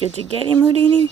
Did you get him, Whodinie?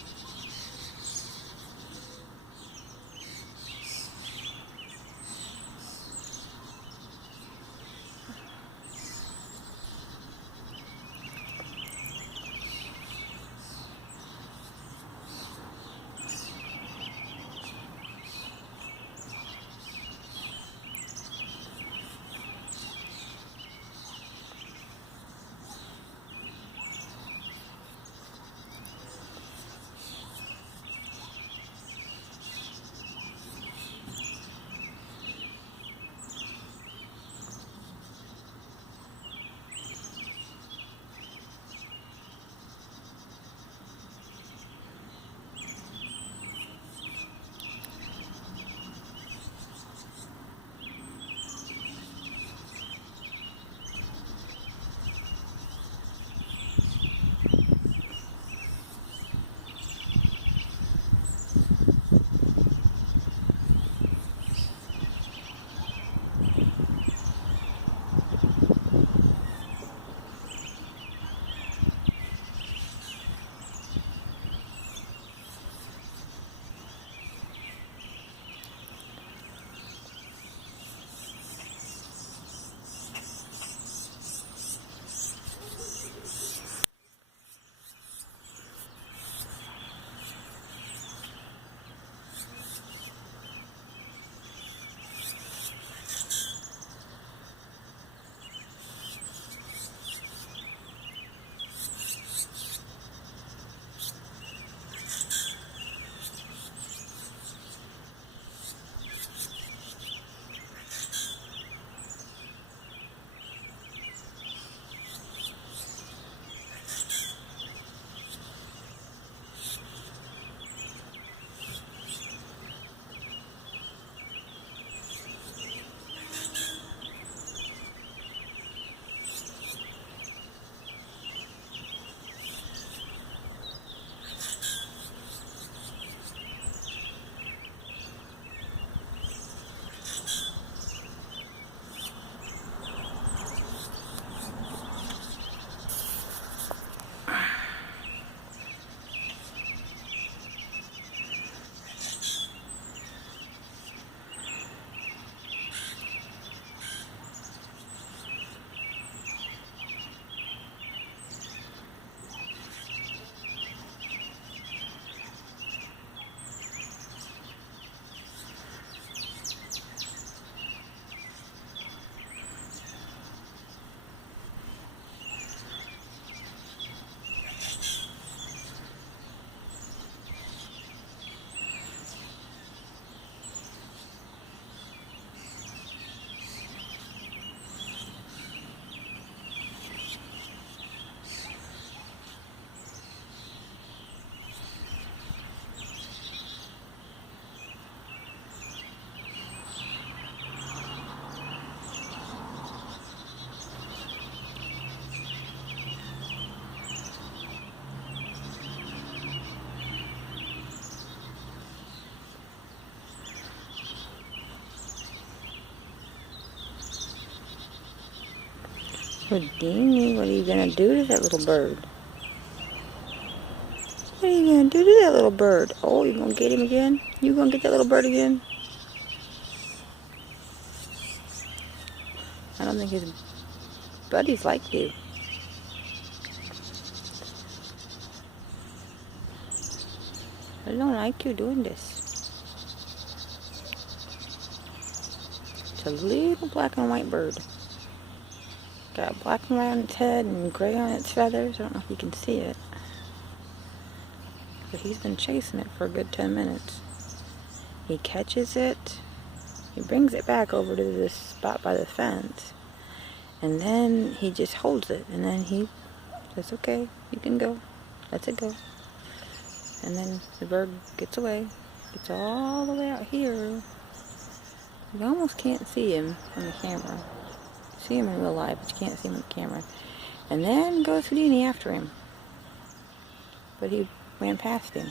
Whodinie, what are you gonna do to that little bird? What are you gonna do to that little bird? Oh, you gonna get him again? You gonna get that little bird again? I don't think his buddies like you. I don't like you doing this. It's a little black and white bird. Got black and white on its head and gray on its feathers. I don't know if you can see it. But he's been chasing it for a good 10 minutes. He catches it. He brings it back over to this spot by the fence. And then he just holds it. And then he says, okay, you can go. Lets it go. And then the bird gets away. Gets all the way out here. You almost can't see him on the camera. You see him in real life, but you can't see him on the camera. And then goes Whodinie after him. But he ran past him.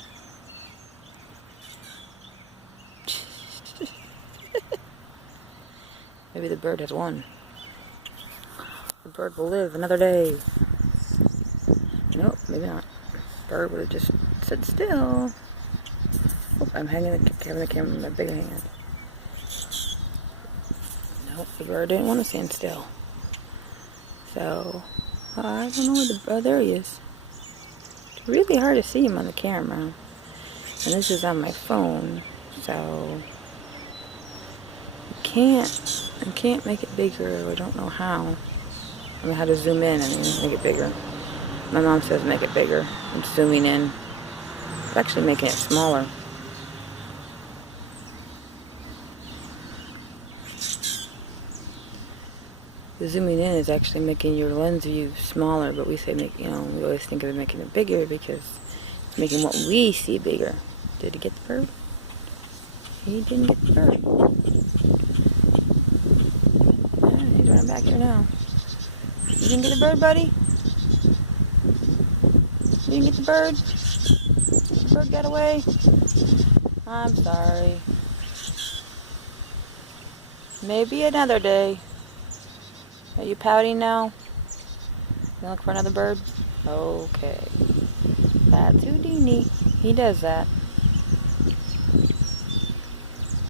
Maybe the bird has won. The bird will live another day. Nope, maybe not. bird would have just stood still. Oh, I'm having the camera in my big hand. Nope, the bird didn't want to stand still. So, I don't know where the bird, there he is. It's really hard to see him on the camera. And this is on my phone, so I can't make it bigger. I don't know how. I mean, how to zoom in and make it bigger. My mom says make it bigger. I'm zooming in. It's actually making it smaller. The zooming in is actually making your lens view smaller, but we say we always think of making it bigger because it's making what we see bigger. Did he get the bird? He didn't get the bird. Yeah, he's running back here now. You didn't get the bird, buddy? You didn't get the bird? The bird got away? I'm sorry. Maybe another day. Are you pouting now? You look for another bird? Okay. That's Whodinie. He does that.